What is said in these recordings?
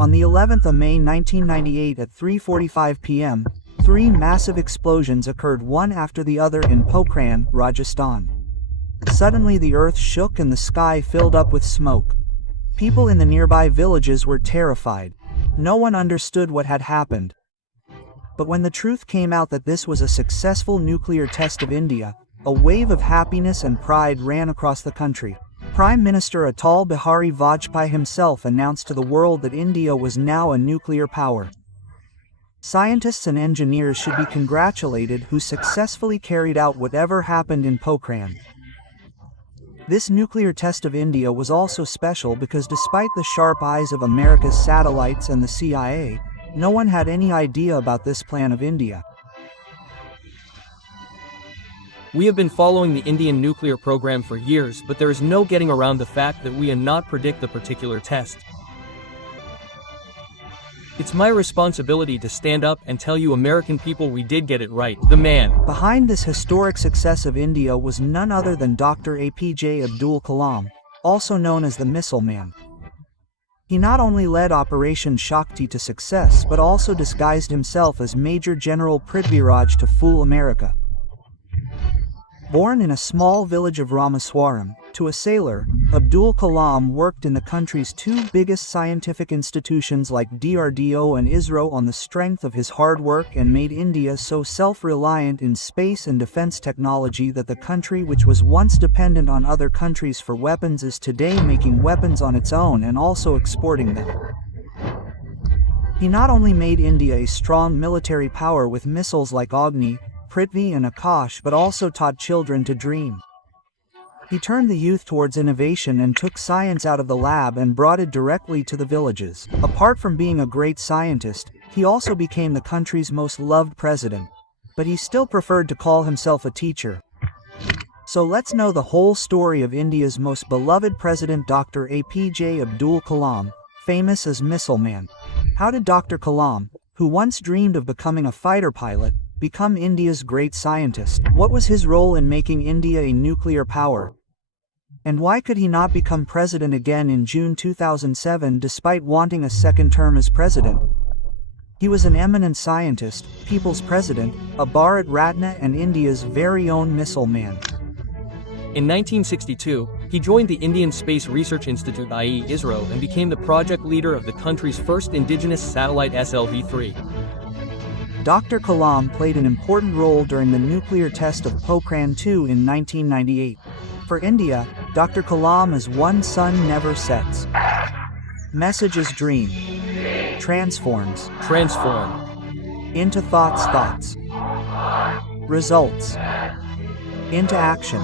On the 11th of May 1998 at 3:45 p.m., three massive explosions occurred one after the other in Pokhran, Rajasthan. Suddenly the earth shook and the sky filled up with smoke. People in the nearby villages were terrified. No one understood what had happened. But when the truth came out that this was a successful nuclear test of India, a wave of happiness and pride ran across the country. Prime Minister Atal Bihari Vajpayee himself announced to the world that India was now a nuclear power. Scientists and engineers should be congratulated who successfully carried out whatever happened in Pokhran. This nuclear test of India was also special because despite the sharp eyes of America's satellites and the CIA, no one had any idea about this plan of India. We have been following the Indian nuclear program for years, but there is no getting around the fact that we cannot predict the particular test. It's my responsibility to stand up and tell you American people we did get it right. The man behind this historic success of India was none other than Dr. A.P.J. Abdul Kalam, also known as the Missile Man. He not only led Operation Shakti to success but also disguised himself as Major General Prithviraj to fool America. Born in a small village of Rameswaram, to a sailor, Abdul Kalam worked in the country's two biggest scientific institutions like DRDO and ISRO on the strength of his hard work and made India so self-reliant in space and defense technology that the country which was once dependent on other countries for weapons is today making weapons on its own and also exporting them. He not only made India a strong military power with missiles like Agni, Prithvi and Akash but also taught children to dream. He turned the youth towards innovation and took science out of the lab and brought it directly to the villages. Apart from being a great scientist, he also became the country's most loved president. But he still preferred to call himself a teacher. So let's know the whole story of India's most beloved president Dr. A.P.J. Abdul Kalam, famous as Missile Man. How did Dr. Kalam, who once dreamed of becoming a fighter pilot, become India's great scientist? What was his role in making India a nuclear power? And why could he not become president again in June 2007 despite wanting a second term as president? He was an eminent scientist, people's president, a Bharat Ratna and India's very own Missile Man. In 1962, he joined the Indian Space Research Institute i.e. ISRO and became the project leader of the country's first indigenous satellite SLV-3. Dr. Kalam played an important role during the nuclear test of Pokhran 2 in 1998. For India, Dr. Kalam is one sun never sets. Message is dream. Transforms. Into thoughts. Results. Into action.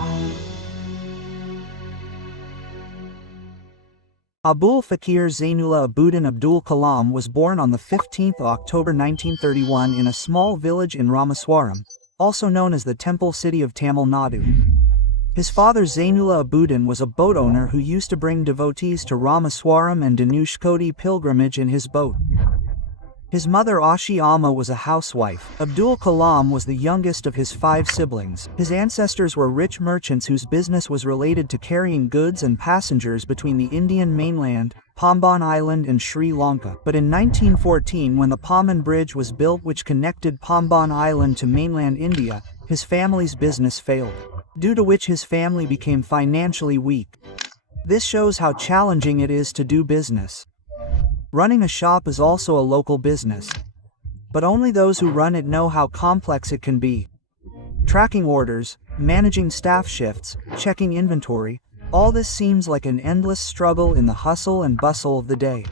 Abul Fakir Zainullah Abuddin Abdul Kalam was born on the 15th of October 1931 in a small village in Rameswaram, also known as the Temple City of Tamil Nadu. His father Zainullah Abuddin was a boat owner who used to bring devotees to Rameswaram and Dhanushkodi pilgrimage in his boat. His mother Ashi Amma was a housewife. Abdul Kalam was the youngest of his 5 siblings. His ancestors were rich merchants whose business was related to carrying goods and passengers between the Indian mainland, Pamban Island and Sri Lanka. But in 1914 when the Paman Bridge was built which connected Pamban Island to mainland India, his family's business failed, due to which his family became financially weak. This shows how challenging it is to do business. Running a shop is also a local business. But only those who run it know how complex it can be. Tracking orders, managing staff shifts, checking inventory, all this seems like an endless struggle in the hustle and bustle of the day.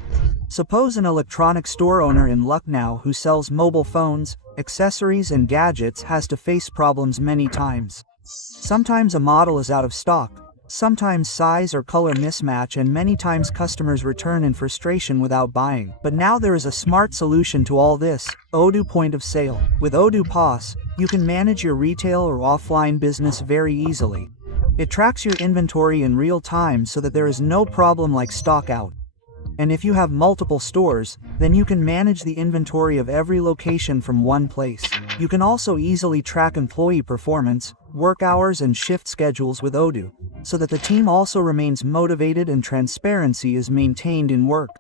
Suppose an electronic store owner in Lucknow who sells mobile phones, accessories and gadgets has to face problems many times. Sometimes a model is out of stock, sometimes size or color mismatch, and many times customers return in frustration without buying. But now there is a smart solution to all this, Odoo Point of Sale. With Odoo POS, you can manage your retail or offline business very easily. It tracks your inventory in real time so that there is no problem like stock out. And if you have multiple stores, then you can manage the inventory of every location from one place. You can also easily track employee performance, work hours and shift schedules with Odoo, so that the team also remains motivated and transparency is maintained in work.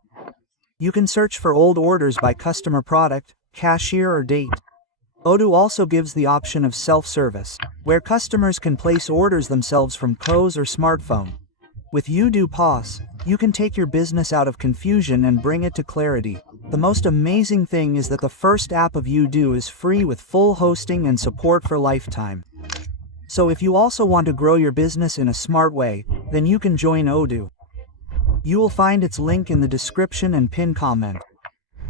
You can search for old orders by customer product, cashier or date. Odoo also gives the option of self-service, where customers can place orders themselves from POS or smartphone. With Odoo POS, you can take your business out of confusion and bring it to clarity. The most amazing thing is that the first app of Odoo is free with full hosting and support for lifetime. So if you also want to grow your business in a smart way, then you can join Odoo. You will find its link in the description and pin comment.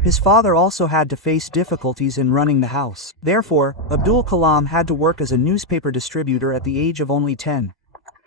His father also had to face difficulties in running the house. Therefore, Abdul Kalam had to work as a newspaper distributor at the age of only 10.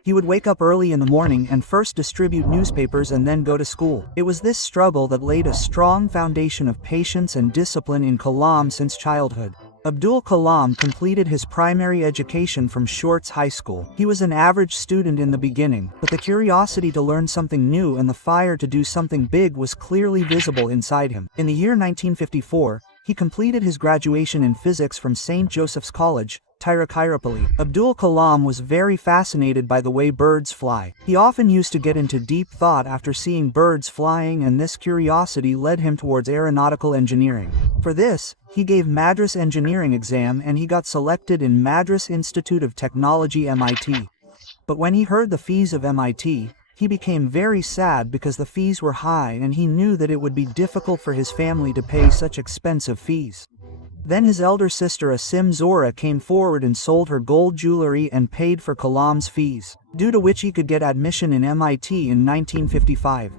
He would wake up early in the morning and first distribute newspapers and then go to school. It was this struggle that laid a strong foundation of patience and discipline in Kalam since childhood. Abdul Kalam completed his primary education from Shorts High School. He was an average student in the beginning, but the curiosity to learn something new and the fire to do something big was clearly visible inside him. In the year 1954, he completed his graduation in physics from St. Joseph's College, Tiruchirappalli. Abdul Kalam was very fascinated by the way birds fly. He often used to get into deep thought after seeing birds flying, and this curiosity led him towards aeronautical engineering. For this, he gave Madras engineering exam and he got selected in Madras Institute of Technology MIT. But when he heard the fees of MIT, he became very sad because the fees were high and he knew that it would be difficult for his family to pay such expensive fees. Then his elder sister Asim Zora came forward and sold her gold jewelry and paid for Kalam's fees, due to which he could get admission in MIT in 1955.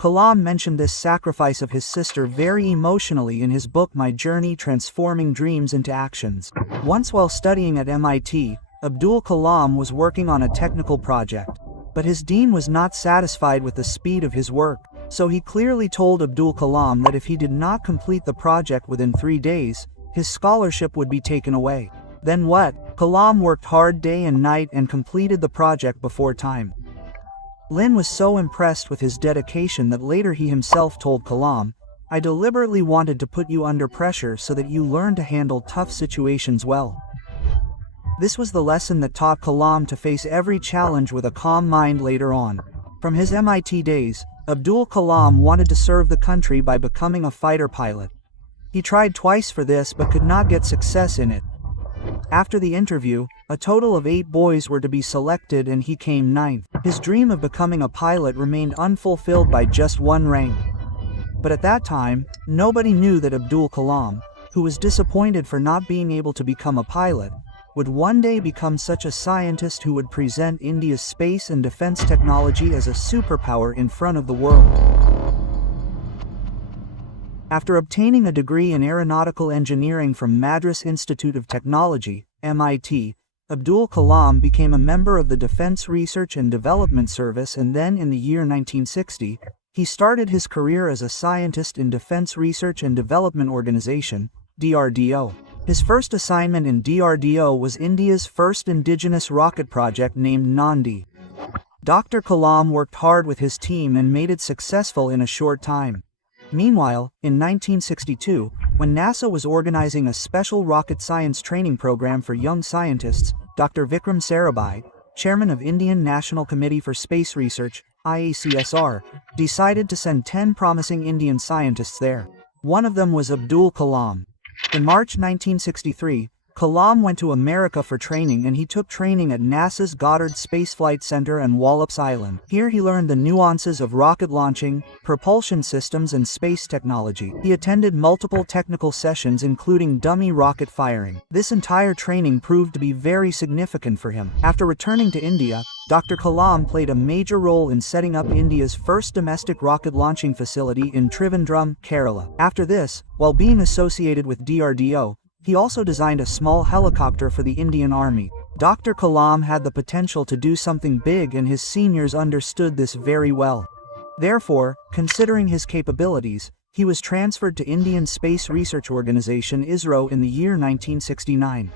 Kalam mentioned this sacrifice of his sister very emotionally in his book My Journey Transforming Dreams into Actions. Once while studying at MIT, Abdul Kalam was working on a technical project, but his dean was not satisfied with the speed of his work. So he clearly told Abdul Kalam that if he did not complete the project within 3 days, his scholarship would be taken away. Then what? Kalam worked hard day and night and completed the project before time. Lin was so impressed with his dedication that later he himself told Kalam, "I deliberately wanted to put you under pressure so that you learn to handle tough situations well." This was the lesson that taught Kalam to face every challenge with a calm mind later on. From his MIT days, Abdul Kalam wanted to serve the country by becoming a fighter pilot. He tried twice for this but could not get success in it. After the interview, a total of 8 boys were to be selected and he came 9th. His dream of becoming a pilot remained unfulfilled by just 1 rank. But at that time, nobody knew that Abdul Kalam, who was disappointed for not being able to become a pilot, would one day become such a scientist who would present India's space and defense technology as a superpower in front of the world. After obtaining a degree in aeronautical engineering from Madras Institute of Technology, MIT, Abdul Kalam became a member of the Defense Research and Development Service, and then in the year 1960, he started his career as a scientist in Defense Research and Development Organization, DRDO. His first assignment in DRDO was India's first indigenous rocket project named Nandi. Dr. Kalam worked hard with his team and made it successful in a short time. Meanwhile, in 1962, when NASA was organizing a special rocket science training program for young scientists, Dr. Vikram Sarabhai, chairman of Indian National Committee for Space Research, IACSR, decided to send 10 promising Indian scientists there. One of them was Abdul Kalam. In March 1963, Kalam went to America for training, and he took training at NASA's Goddard Space Flight Center and Wallops Island. Here he learned the nuances of rocket launching, propulsion systems and space technology. He attended multiple technical sessions including dummy rocket firing. This entire training proved to be very significant for him. After returning to India, Dr. Kalam played a major role in setting up India's first domestic rocket launching facility in Trivandrum, Kerala. After this, while being associated with DRDO, he also designed a small helicopter for the Indian Army. Dr. Kalam had the potential to do something big, and his seniors understood this very well. Therefore, considering his capabilities, he was transferred to Indian Space Research Organization ISRO in the year 1969.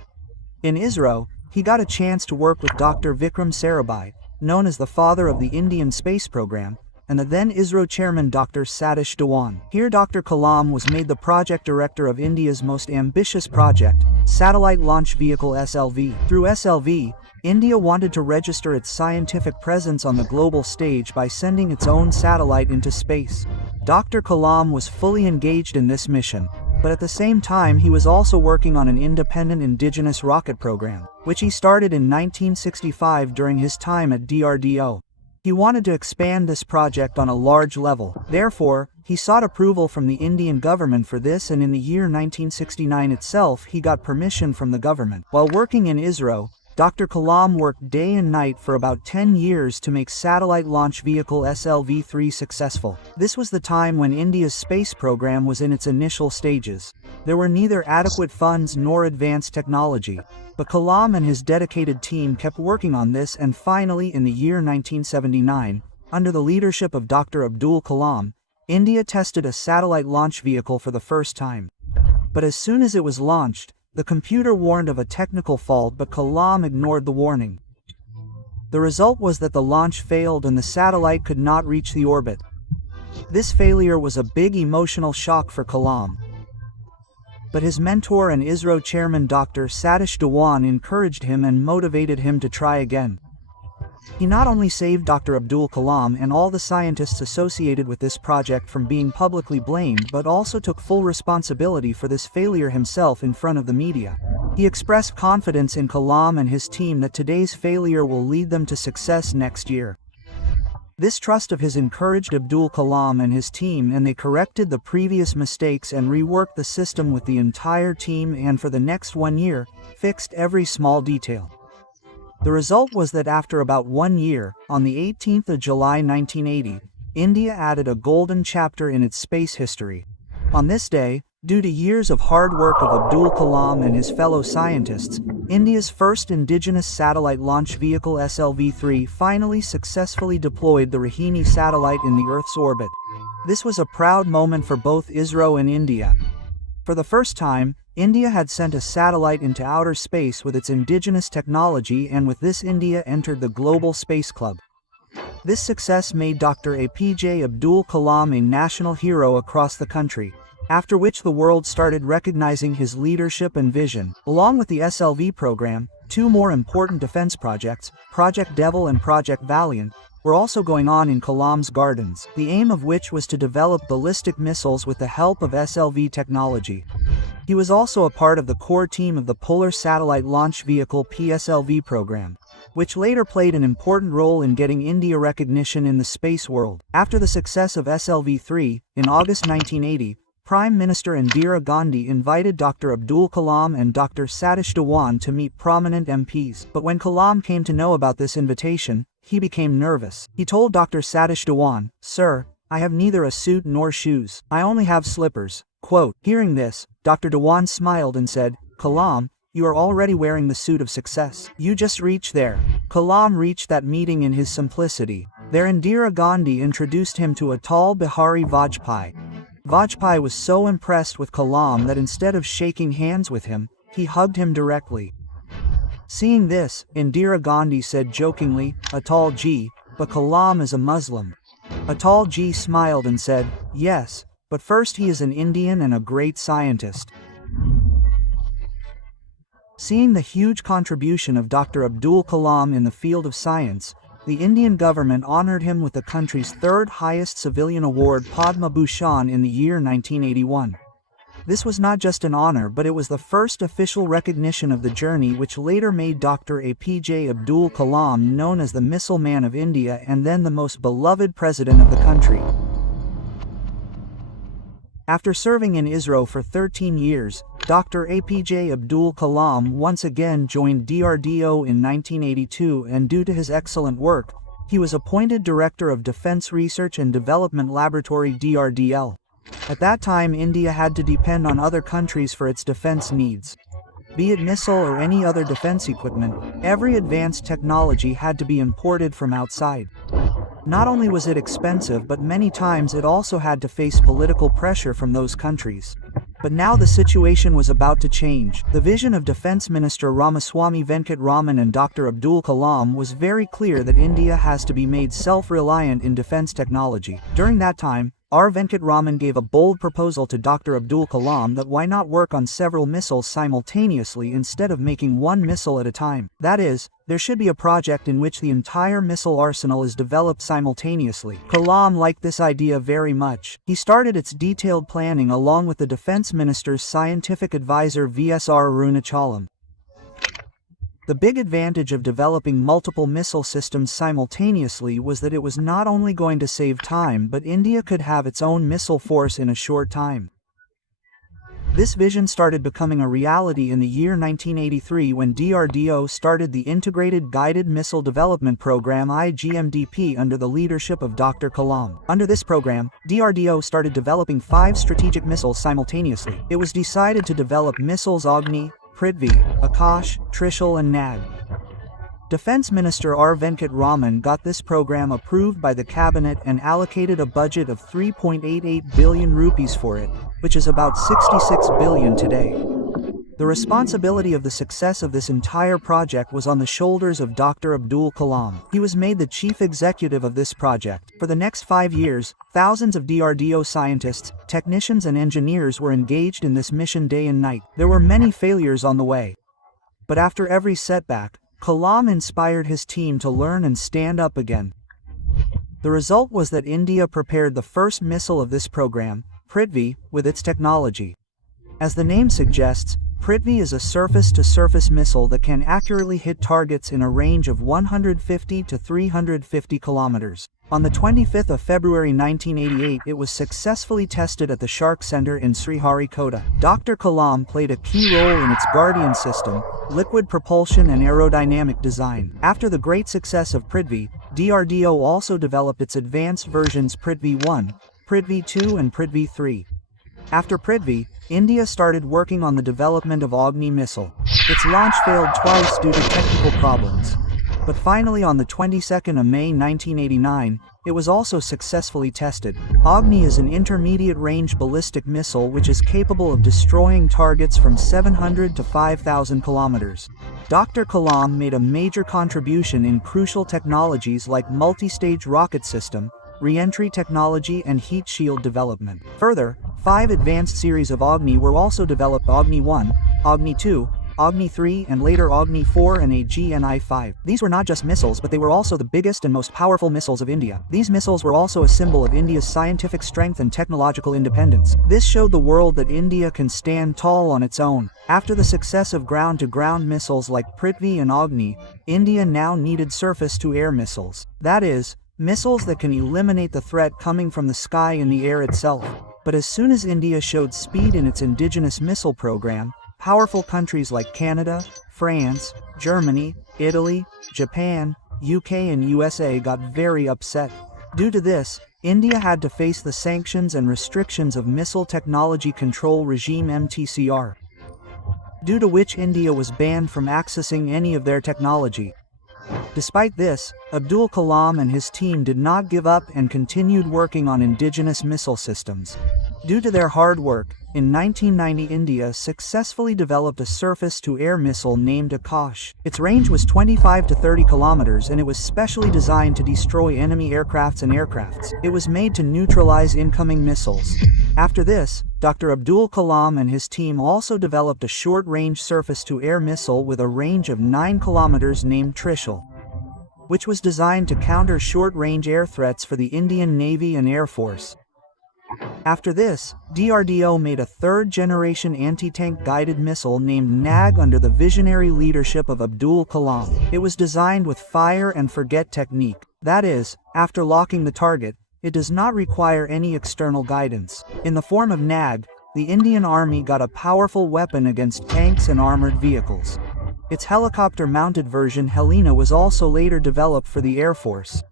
In ISRO, he got a chance to work with Dr. Vikram Sarabhai, known as the father of the Indian space program, and the then ISRO chairman Dr. Satish Dhawan. Here Dr. Kalam was made the project director of India's most ambitious project, Satellite Launch Vehicle SLV. Through SLV, India wanted to register its scientific presence on the global stage by sending its own satellite into space. Dr. Kalam was fully engaged in this mission, but at the same time he was also working on an independent indigenous rocket program, which he started in 1965 during his time at DRDO. He wanted to expand this project on a large level. Therefore, he sought approval from the Indian government for this, and in the year 1969 itself he got permission from the government. While working in ISRO, Dr. Kalam worked day and night for about 10 years to make satellite launch vehicle SLV-3 successful. This was the time when India's space program was in its initial stages. There were neither adequate funds nor advanced technology, but Kalam and his dedicated team kept working on this, and finally in the year 1979, under the leadership of Dr. Abdul Kalam, India tested a satellite launch vehicle for the first time. But as soon as it was launched, the computer warned of a technical fault, but Kalam ignored the warning. The result was that the launch failed and the satellite could not reach the orbit. This failure was a big emotional shock for Kalam. But his mentor and ISRO chairman Dr. Satish Dhawan encouraged him and motivated him to try again. He not only saved Dr. Abdul Kalam and all the scientists associated with this project from being publicly blamed, but also took full responsibility for this failure himself in front of the media. He expressed confidence in Kalam and his team that today's failure will lead them to success next year. This trust of his encouraged Abdul Kalam and his team, and they corrected the previous mistakes and reworked the system with the entire team, and for the next 1 year, fixed every small detail. The result was that after about 1 year, on the 18th of July 1980, India added a golden chapter in its space history. On this day, due to years of hard work of Abdul Kalam and his fellow scientists, India's first indigenous satellite launch vehicle SLV-3 finally successfully deployed the Rohini satellite in the Earth's orbit. This was a proud moment for both ISRO and India. For the first time, India had sent a satellite into outer space with its indigenous technology, and with this India entered the Global Space Club. This success made Dr. A.P.J. Abdul Kalam a national hero across the country, after which the world started recognizing his leadership and vision. Along with the SLV program, 2 more important defense projects, Project Devil and Project Valiant, were also going on in Kalam's gardens, the aim of which was to develop ballistic missiles with the help of SLV technology. He was also a part of the core team of the Polar Satellite Launch Vehicle PSLV program, which later played an important role in getting India recognition in the space world. After the success of SLV-3, in August 1980, Prime Minister Indira Gandhi invited Dr. Abdul Kalam and Dr. Satish Dhawan to meet prominent MPs. But when Kalam came to know about this invitation, he became nervous. He told Dr. Satish Dhawan, "Sir, I have neither a suit nor shoes. I only have slippers." Quote. Hearing this, Dr. Dhawan smiled and said, "Kalam, you are already wearing the suit of success. You just reach there." Kalam reached that meeting in his simplicity. There Indira Gandhi introduced him to Atal Bihari Vajpayee. Vajpayee was so impressed with Kalam that instead of shaking hands with him, he hugged him directly. Seeing this, Indira Gandhi said jokingly, "Atal ji, but Kalam is a Muslim." Atal ji smiled and said, "Yes, but first he is an Indian and a great scientist." Seeing the huge contribution of Dr. Abdul Kalam in the field of science, the Indian government honored him with the country's 3rd highest civilian award, Padma Bhushan, in the year 1981. This was not just an honor, but it was the first official recognition of the journey, which later made Dr. A.P.J. Abdul Kalam known as the Missile Man of India and then the most beloved president of the country. After serving in ISRO for 13 years, Dr. A.P.J. Abdul Kalam once again joined DRDO in 1982, and due to his excellent work, he was appointed Director of Defense Research and Development Laboratory DRDL. At that time, India had to depend on other countries for its defense needs. Be it missile or any other defense equipment, every advanced technology had to be imported from outside. Not only was it expensive, but many times it also had to face political pressure from those countries. But now the situation was about to change. The vision of Defense Minister Ramaswamy Venkataraman and Dr. Abdul Kalam was very clear that India has to be made self-reliant in defense technology. During that time, R. Venkataraman gave a bold proposal to Dr. Abdul Kalam that why not work on several missiles simultaneously instead of making one missile at a time. That is, there should be a project in which the entire missile arsenal is developed simultaneously. Kalam liked this idea very much. He started its detailed planning along with the Defense Minister's scientific advisor V.S.R. Arunachalam. The big advantage of developing multiple missile systems simultaneously was that it was not only going to save time but India could have its own missile force in a short time. This vision started becoming a reality in the year 1983 when DRDO started the Integrated Guided Missile Development Program IGMDP under the leadership of Dr. Kalam. Under this program, DRDO started developing 5 strategic missiles simultaneously. It was decided to develop missiles Agni, Prithvi, Akash, Trishul and Nag. Defense Minister R. Venkataraman got this program approved by the cabinet and allocated a budget of 3.88 billion rupees for it, which is about 66 billion today. The responsibility of the success of this entire project was on the shoulders of Dr. Abdul Kalam. He was made the chief executive of this project. For the next 5 years, thousands of DRDO scientists, technicians and engineers were engaged in this mission day and night. There were many failures on the way. But after every setback, Kalam inspired his team to learn and stand up again. The result was that India prepared the first missile of this program, Prithvi, with its technology. As the name suggests, Prithvi is a surface-to-surface missile that can accurately hit targets in a range of 150 to 350 kilometers. On the 25th of February 1988, it was successfully tested at the Shark Center in Sriharikota. Dr. Kalam played a key role in its Guardian system, liquid propulsion and aerodynamic design. After the great success of Prithvi, DRDO also developed its advanced versions Prithvi 1, Prithvi 2 and Prithvi 3. After Prithvi, India started working on the development of Agni missile. Its launch failed twice due to technical problems. But finally on the 22nd of May 1989, it was also successfully tested. Agni is an intermediate-range ballistic missile which is capable of destroying targets from 700 to 5,000 kilometers. Dr. Kalam made a major contribution in crucial technologies like multi-stage rocket system, re-entry technology and heat shield development. Further, 5 advanced series of Agni were also developed: Agni 1, Agni 2, Agni 3 and later Agni 4 and AGNI 5. These were not just missiles but they were also the biggest and most powerful missiles of India. These missiles were also a symbol of India's scientific strength and technological independence. This showed the world that India can stand tall on its own. After the success of ground-to-ground missiles like Prithvi and Agni, India now needed surface-to-air missiles. That is, missiles that can eliminate the threat coming from the sky and the air itself. But as soon as India showed speed in its indigenous missile program, powerful countries like Canada, France, Germany, Italy, Japan, UK and USA got very upset. Due to this, India had to face the sanctions and restrictions of Missile Technology Control Regime MTCR, due to which India was banned from accessing any of their technology. Despite this, Abdul Kalam and his team did not give up and continued working on indigenous missile systems. Due to their hard work, in 1990 India successfully developed a surface-to-air missile named Akash. Its range was 25 to 30 kilometers and it was specially designed to destroy enemy aircrafts and aircrafts. It was made to neutralize incoming missiles. After this, Dr. Abdul Kalam and his team also developed a short-range surface-to-air missile with a range of 9 kilometers named Trishul, which was designed to counter short-range air threats for the Indian Navy and Air Force. After this, DRDO made a third-generation anti-tank guided missile named Nag under the visionary leadership of Abdul Kalam. It was designed with fire-and-forget technique. That is, after locking the target, it does not require any external guidance. In the form of Nag, the Indian Army got a powerful weapon against tanks and armored vehicles. Its helicopter-mounted version Helena was also later developed for the Air Force.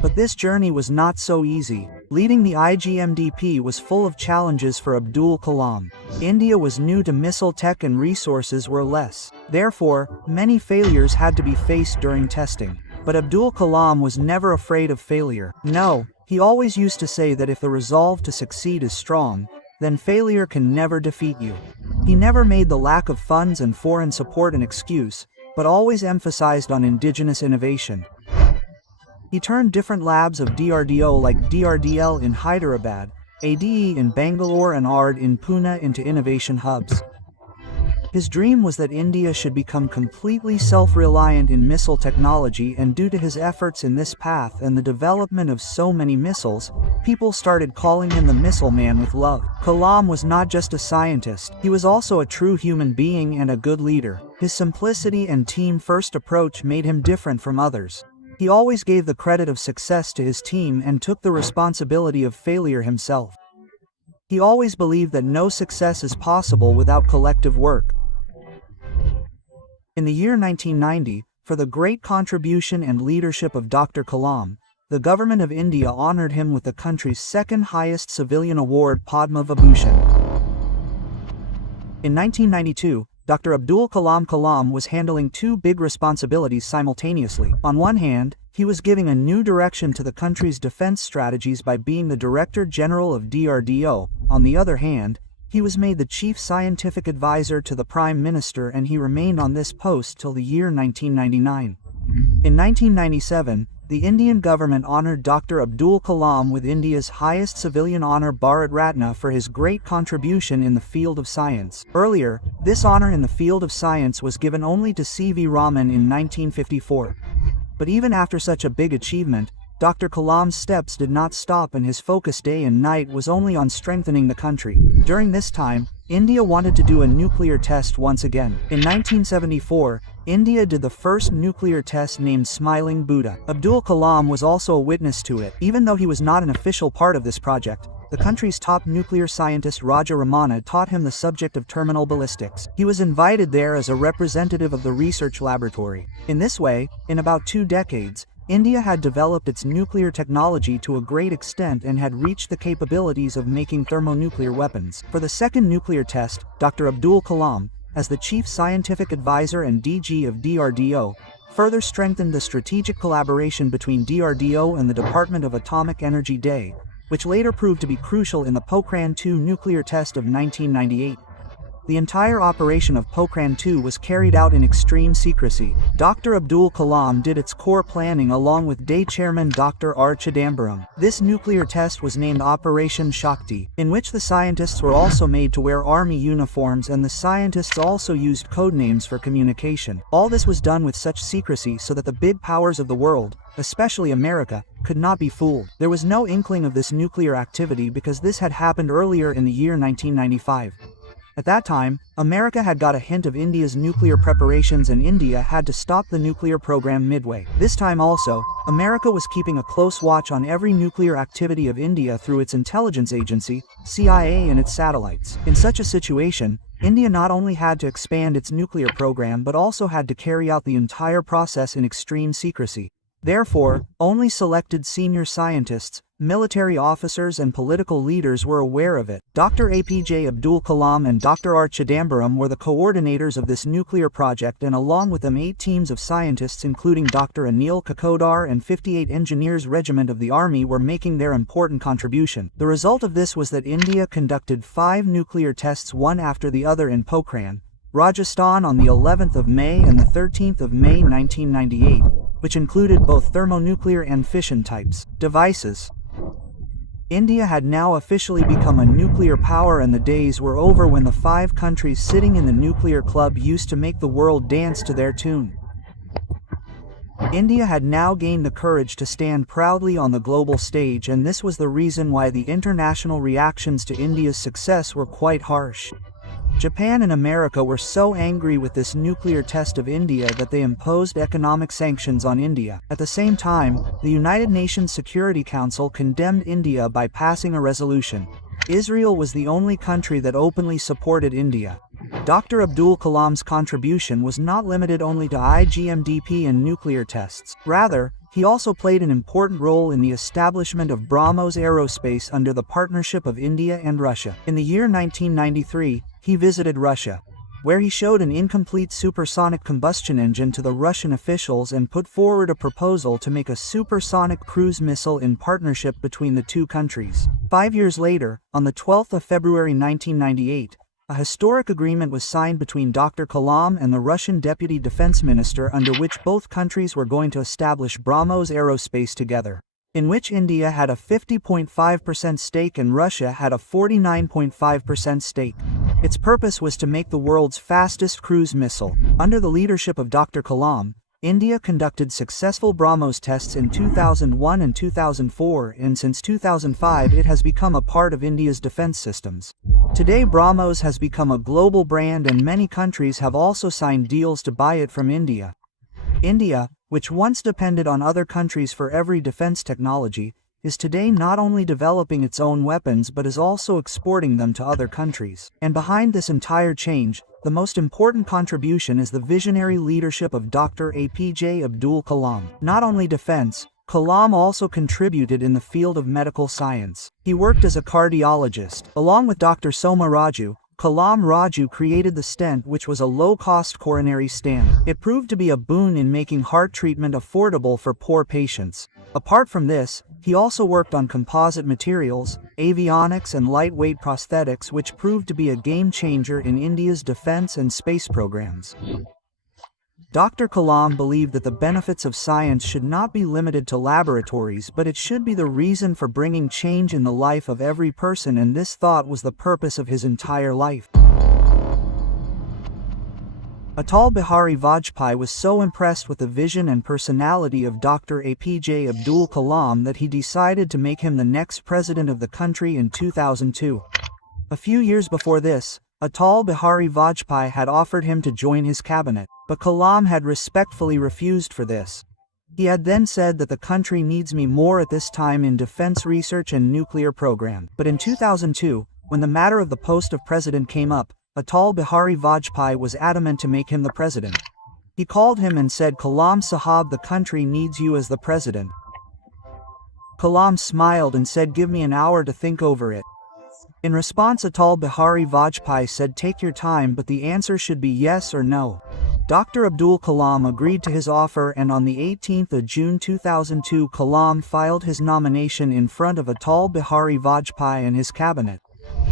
But this journey was not so easy. Leading the IGMDP was full of challenges for Abdul Kalam. India was new to missile tech and resources were less. Therefore, many failures had to be faced during testing. But Abdul Kalam was never afraid of failure. No, he always used to say that if the resolve to succeed is strong, then failure can never defeat you. He never made the lack of funds and foreign support an excuse, but always emphasized on indigenous innovation. He turned different labs of DRDO like DRDL in Hyderabad, ADE in Bangalore and ARD in Pune into innovation hubs. His dream was that India should become completely self-reliant in missile technology, and due to his efforts in this path and the development of so many missiles, people started calling him the Missile Man with love. Kalam was not just a scientist, he was also a true human being and a good leader. His simplicity and team-first approach made him different from others. He always gave the credit of success to his team and took the responsibility of failure himself. He always believed that no success is possible without collective work. In the year 1990, for the great contribution and leadership of Dr. Kalam, the government of India honored him with the country's second highest civilian award, Padma Vibhushan. In 1992, Dr. Abdul Kalam was handling two big responsibilities simultaneously. On one hand, he was giving a new direction to the country's defense strategies by being the Director General of DRDO. On the other hand, he was made the Chief Scientific Advisor to the Prime Minister, and he remained on this post till the year 1999. In 1997, the Indian government honored Dr. Abdul Kalam with India's highest civilian honor, Bharat Ratna, for his great contribution in the field of science. Earlier, this honor in the field of science was given only to C.V. Raman in 1954. But even after such a big achievement, Dr. Kalam's steps did not stop, and his focus day and night was only on strengthening the country. During this time, India wanted to do a nuclear test once again. In 1974, India did the first nuclear test named Smiling Buddha. Abdul Kalam was also a witness to it. Even though he was not an official part of this project, the country's top nuclear scientist Raja Ramana taught him the subject of terminal ballistics. He was invited there as a representative of the research laboratory. In this way, in about 2 decades, India had developed its nuclear technology to a great extent and had reached the capabilities of making thermonuclear weapons. For the second nuclear test, Dr. Abdul Kalam, as the Chief Scientific Advisor and DG of DRDO, further strengthened the strategic collaboration between DRDO and the Department of Atomic Energy (DE), which later proved to be crucial in the Pokhran-2 nuclear test of 1998. The entire operation of Pokhran-2 was carried out in extreme secrecy. Dr. Abdul Kalam did its core planning along with DE chairman Dr. R. Chidambaram. This nuclear test was named Operation Shakti, in which the scientists were also made to wear army uniforms, and the scientists also used codenames for communication. All this was done with such secrecy so that the big powers of the world, especially America, could not be fooled. There was no inkling of this nuclear activity because this had happened earlier in the year 1995. At that time, America had got a hint of India's nuclear preparations, and India had to stop the nuclear program midway. This time also, America was keeping a close watch on every nuclear activity of India through its intelligence agency, CIA, and its satellites. In such a situation, India not only had to expand its nuclear program but also had to carry out the entire process in extreme secrecy. Therefore, only selected senior scientists, military officers, and political leaders were aware of it. Dr. A.P.J. Abdul Kalam and Dr. R. Chidambaram were the coordinators of this nuclear project, and along with them 8 teams of scientists including Dr. Anil Kakodar and 58 Engineers Regiment of the Army were making their important contribution. The result of this was that India conducted 5 nuclear tests one after the other in Pokhran, Rajasthan on the 11th of May and the 13th of May 1998, which included both thermonuclear and fission types devices. India had now officially become a nuclear power, and the days were over when the 5 countries sitting in the nuclear club used to make the world dance to their tune. India had now gained the courage to stand proudly on the global stage, and this was the reason why the international reactions to India's success were quite harsh. Japan and America were so angry with this nuclear test of India that they imposed economic sanctions on India. At the same time, the United Nations Security Council condemned India by passing a resolution. Israel was the only country that openly supported India. Dr. Abdul Kalam's contribution was not limited only to IGMDP and nuclear tests. Rather, he also played an important role in the establishment of BrahMos Aerospace under the partnership of India and Russia. In the year 1993, he visited Russia. where he showed an incomplete supersonic combustion engine to the Russian officials and put forward a proposal to make a supersonic cruise missile in partnership between the two countries. 5 years later, on the 12th of February 1998, a historic agreement was signed between Dr. Kalam and the Russian Deputy Defense Minister, under which both countries were going to establish BrahMos Aerospace together, in which India had a 50.5% stake and Russia had a 49.5% stake. Its purpose was to make the world's fastest cruise missile. Under the leadership of Dr. Kalam, India conducted successful BrahMos tests in 2001 and 2004, and since 2005 it has become a part of India's defense systems. Today BrahMos has become a global brand and many countries have also signed deals to buy it from India. India, which once depended on other countries for every defense technology, is today not only developing its own weapons but is also exporting them to other countries. And behind this entire change, the most important contribution is the visionary leadership of Dr. A.P.J. Abdul Kalam. Not only defense, Kalam also contributed in the field of medical science. He worked as a cardiologist. Along with Dr. Soma Raju, Kalam Raju created the stent, which was a low-cost coronary stent. It proved to be a boon in making heart treatment affordable for poor patients. Apart from this, he also worked on composite materials, avionics and lightweight prosthetics, which proved to be a game-changer in India's defense and space programs. Dr. Kalam believed that the benefits of science should not be limited to laboratories, but it should be the reason for bringing change in the life of every person, and this thought was the purpose of his entire life. Atal Bihari Vajpayee was so impressed with the vision and personality of Dr. A.P.J. Abdul Kalam that he decided to make him the next president of the country in 2002. A few years before this, Atal Bihari Vajpayee had offered him to join his cabinet, but Kalam had respectfully refused for this. He had then said that the country needs me more at this time in defense research and nuclear program. But in 2002, when the matter of the post of president came up, Atal Bihari Vajpayee was adamant to make him the president. He called him and said, "Kalam Sahab, the country needs you as the president." Kalam smiled and said, "Give me an hour to think over it." In response, Atal Bihari Vajpayee said, "Take your time, but the answer should be yes or no." Dr. Abdul Kalam agreed to his offer, and on the 18th of June 2002, Kalam filed his nomination in front of Atal Bihari Vajpayee and his cabinet.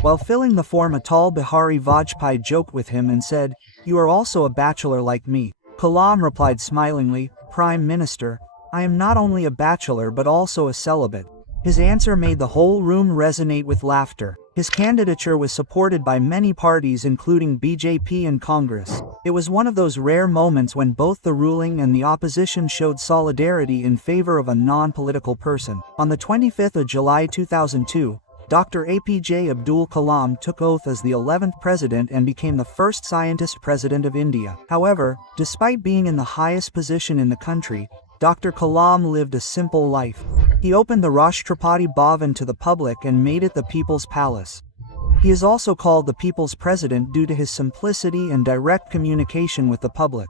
While filling the form, Atal Bihari Vajpayee joked with him and said, "You are also a bachelor like me." Kalam replied smilingly, "Prime Minister, I am not only a bachelor but also a celibate." His answer made the whole room resonate with laughter. His candidature was supported by many parties including BJP and Congress. It was one of those rare moments when both the ruling and the opposition showed solidarity in favor of a non-political person. On the 25th of July 2002, Dr. A.P.J. Abdul Kalam took oath as the 11th president and became the first scientist president of India. However, despite being in the highest position in the country, Dr. Kalam lived a simple life. He opened the Rashtrapati Bhavan to the public and made it the People's Palace. He is also called the People's President due to his simplicity and direct communication with the public.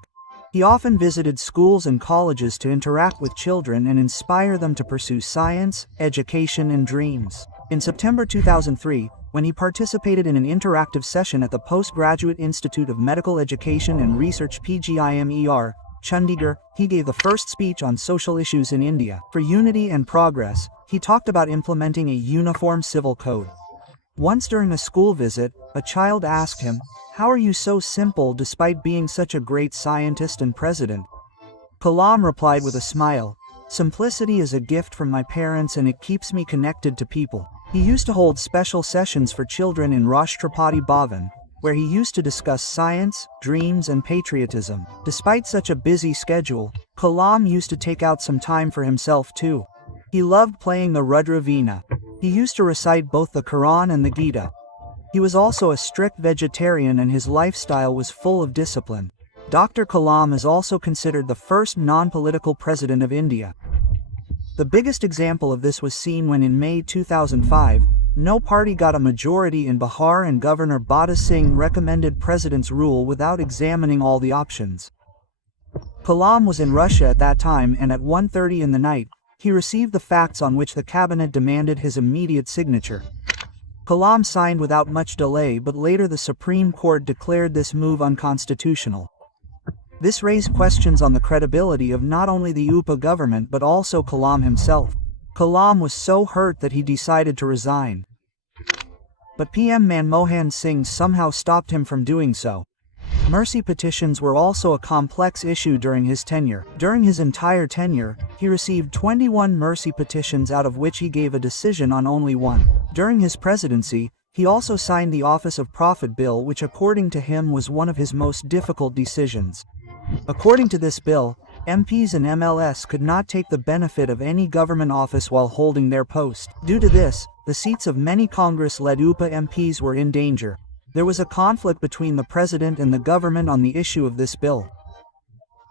He often visited schools and colleges to interact with children and inspire them to pursue science, education, and dreams. In September 2003, when he participated in an interactive session at the Postgraduate Institute of Medical Education and Research PGIMER, Chandigarh, he gave the first speech on social issues in India. For unity and progress, he talked about implementing a uniform civil code. Once during a school visit, a child asked him, "How are you so simple despite being such a great scientist and president?" Kalam replied with a smile, "Simplicity is a gift from my parents and it keeps me connected to people." He used to hold special sessions for children in Rashtrapati Bhavan, where he used to discuss science, dreams, and patriotism. Despite such a busy schedule, Kalam used to take out some time for himself too. He loved playing the Rudra Veena. He used to recite both the Quran and the Gita. He was also a strict vegetarian and his lifestyle was full of discipline. Dr. Kalam is also considered the first non-political president of India. The biggest example of this was seen when in May 2005, no party got a majority in Bihar and Governor Bada Singh recommended president's rule without examining all the options. Kalam was in Russia at that time, and at 1:30 in the night, he received the facts on which the cabinet demanded his immediate signature. Kalam signed without much delay, but later the Supreme Court declared this move unconstitutional. This raised questions on the credibility of not only the UPA government but also Kalam himself. Kalam was so hurt that he decided to resign. But PM Manmohan Singh somehow stopped him from doing so. Mercy petitions were also a complex issue during his tenure. During his entire tenure, he received 21 mercy petitions, out of which he gave a decision on only one. During his presidency, he also signed the Office of Profit Bill, which according to him was one of his most difficult decisions. According to this bill, MPs and MLS could not take the benefit of any government office while holding their post. Due to this, the seats of many Congress-led UPA MPs were in danger. There was a conflict between the president and the government on the issue of this bill.